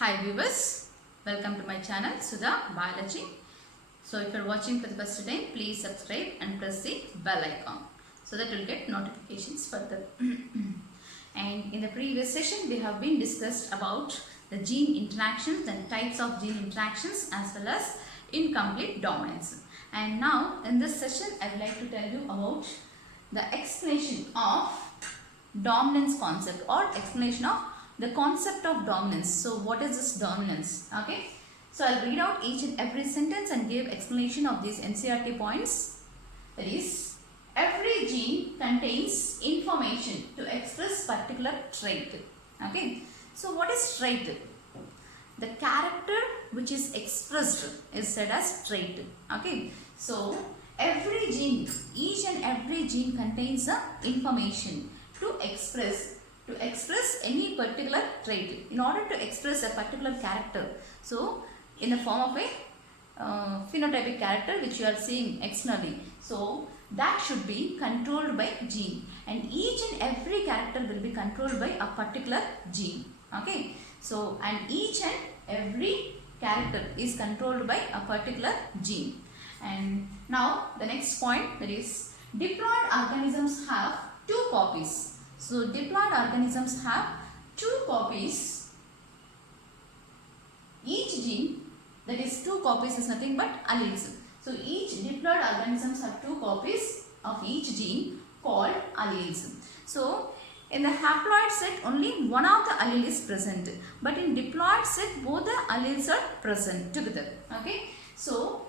Hi viewers, welcome to my channel Sudha Biology. So if you are watching for the first time, please subscribe and press the bell icon so that you will get notifications further. And in the previous session, we have been discussed about the gene interactions and types of gene interactions as well as incomplete dominance. And now in this session, I would like to tell you about the explanation of dominance concept or explanation of the concept of dominance. So what is this dominance? Okay. So I'll read out each and every sentence and give explanation of these NCERT points. That is, every gene contains information to express particular trait. Okay. So what is trait? The character which is expressed is said as trait. Okay. So every gene, each and every gene contains the information to express any particular trait in order to express a particular character. So in the form of a phenotypic character which you are seeing externally, so that should be controlled by gene, and each and every character will be controlled by a particular gene. Okay, so and each and every character is controlled by a particular gene. And now the next point, that is, diploid organisms have two copies. So diploid organisms have two copies. Each gene, that is, two copies is nothing but alleles. So each diploid organisms have two copies of each gene called alleles. So in the haploid set, only one of the allele is present, but in diploid set, both the alleles are present together. Okay, so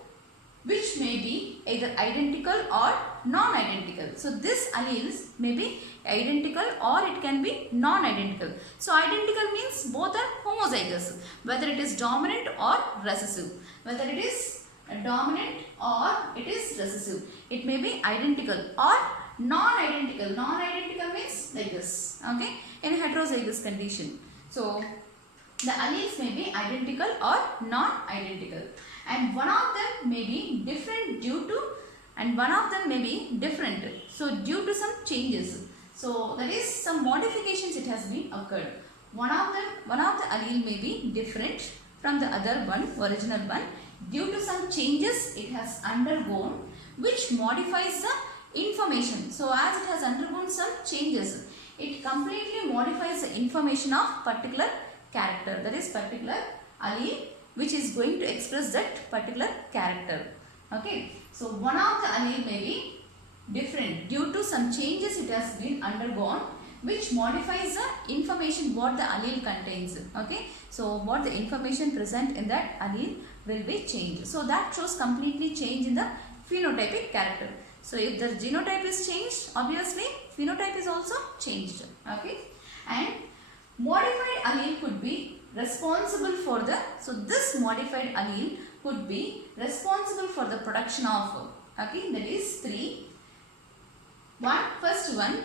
which may be either identical or non-identical. So this alleles may be identical or it can be non-identical. So identical means both are homozygous, whether it is dominant or recessive. Whether it is dominant or it is recessive. It may be identical or non-identical. Non-identical means like this. Okay, in heterozygous condition. So the alleles may be identical or non-identical, and one of them may be different due to, and one of them may be different, so due to some changes. So that is, some modifications it has been occurred. One of the allele may be different from the other one, original one, due to some changes it has undergone, which modifies the information. So as it has undergone some changes, it completely modifies the information of particular character, that is particular allele which is going to express that particular character. Okay, so one of the allele may be different due to some changes it has been undergone, which modifies the information what the allele contains. Okay, so what the information present in that allele will be changed. So that shows completely change in the phenotypic character. So if the genotype is changed, obviously phenotype is also changed. Okay, and modified allele could be responsible for the, so this modified allele could be responsible for the production of, okay, that is three. First one,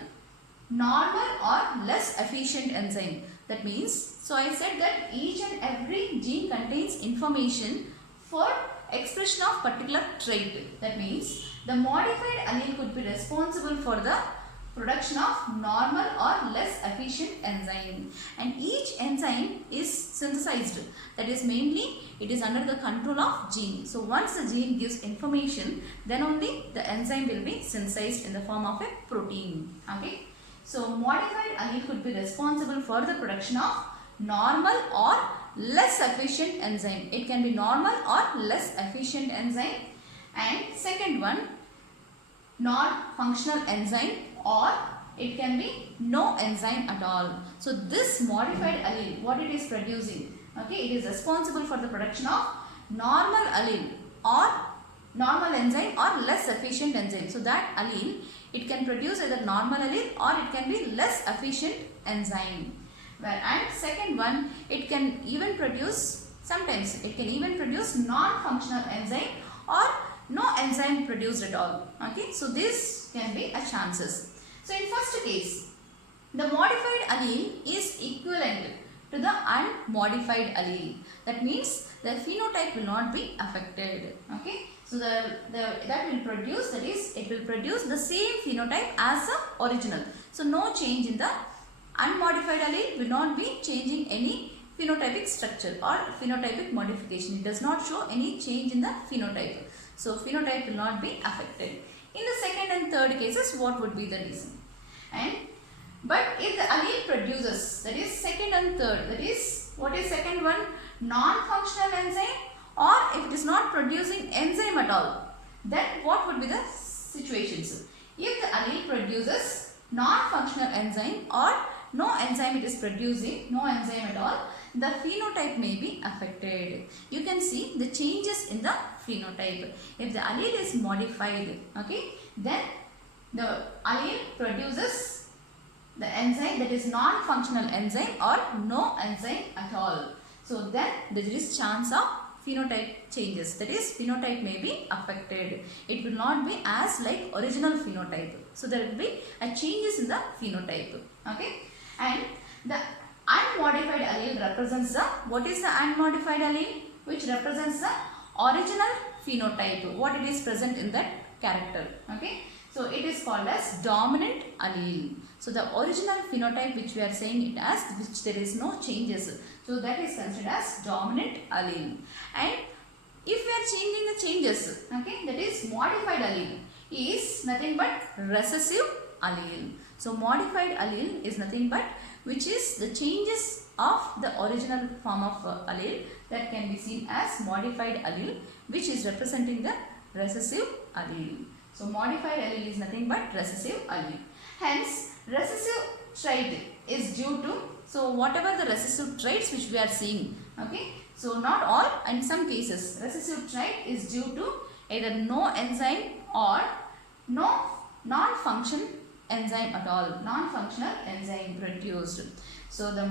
normal or less efficient enzyme. That means, so I said that each and every gene contains information for expression of particular trait. That means the modified allele could be responsible for the production of normal or less efficient enzyme, and each enzyme is synthesized, that is, mainly it is under the control of gene. So once the gene gives information, then only the enzyme will be synthesized in the form of a protein. Okay, so modified allele could be responsible for the production of normal or less efficient enzyme. It can be normal or less efficient enzyme. And second one, non-functional enzyme, or it can be no enzyme at all. So this modified allele, what it is producing, okay, it is responsible for the production of normal allele or normal enzyme or less efficient enzyme. So that allele, it can produce either normal allele or it can be less efficient enzyme. And second one, it can even produce, sometimes it can even produce non-functional enzyme or no enzyme produced at all. Okay, so this can be a chances. So in first case, the modified allele is equivalent to the unmodified allele. That means the phenotype will not be affected. Okay, so that will produce, that is, it will produce the same phenotype as the original. So no change in the unmodified allele will not be changing any phenotypic structure or phenotypic modification. It does not show any change in the phenotype. So phenotype will not be affected. In the second and third cases, what would be the reason? But if the allele produces, that is second and third, that is, what is second one? Non-functional enzyme, or if it is not producing enzyme at all, then what would be the situations? If the allele produces non-functional enzyme or no enzyme it is producing, no enzyme at all, the phenotype may be affected. You can see the changes in the phenotype. If the allele is modified, okay, then the allele produces the enzyme that is non-functional enzyme or no enzyme at all. So then there is chance of phenotype changes, that is phenotype may be affected. It will not be as like original phenotype. So there will be a changes in the phenotype. Okay, and the unmodified allele represents the, what is the unmodified allele? Which represents the original phenotype, what it is present in that character. Okay, so it is called as dominant allele. So the original phenotype which we are saying it as, which there is no changes, so that is considered as dominant allele. And if we are changing the changes, okay, that is modified allele is nothing but recessive allele. So modified allele is nothing but which is the changes of the original form of allele, that can be seen as modified allele, which is representing the recessive allele. So modified allele is nothing but recessive allele. Hence recessive trait is due to, so whatever the recessive traits which we are seeing, okay, so not all, in some cases recessive trait is due to either no enzyme or no non-function enzyme at all, non-functional enzyme produced. So the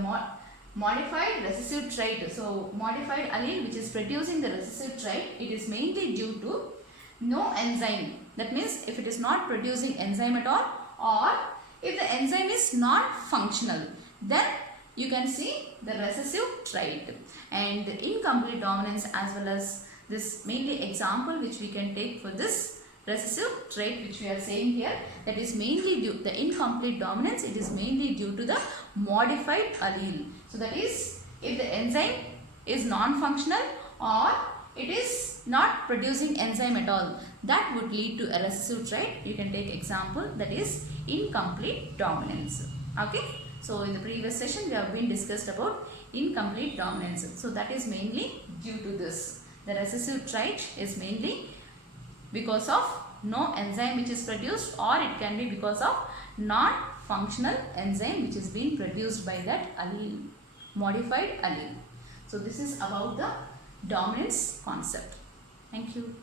modified recessive trait, so modified allele which is producing the recessive trait, it is mainly due to no enzyme. That means if it is not producing enzyme at all, or if the enzyme is not functional, then you can see the recessive trait. And the incomplete dominance as well as this mainly example which we can take for this recessive trait which we are saying here, that is mainly due, the incomplete dominance, it is mainly due to the modified allele. So that is, if the enzyme is non-functional or it is not producing enzyme at all, that would lead to a recessive trait. You can take example, that is incomplete dominance. Okay, so in the previous session we have been discussed about incomplete dominance. So that is mainly due to this. The recessive trait is mainly because of no enzyme which is produced, or it can be because of non-functional enzyme which is being produced by that allele, modified allele. So this is about the dominance concept. Thank you.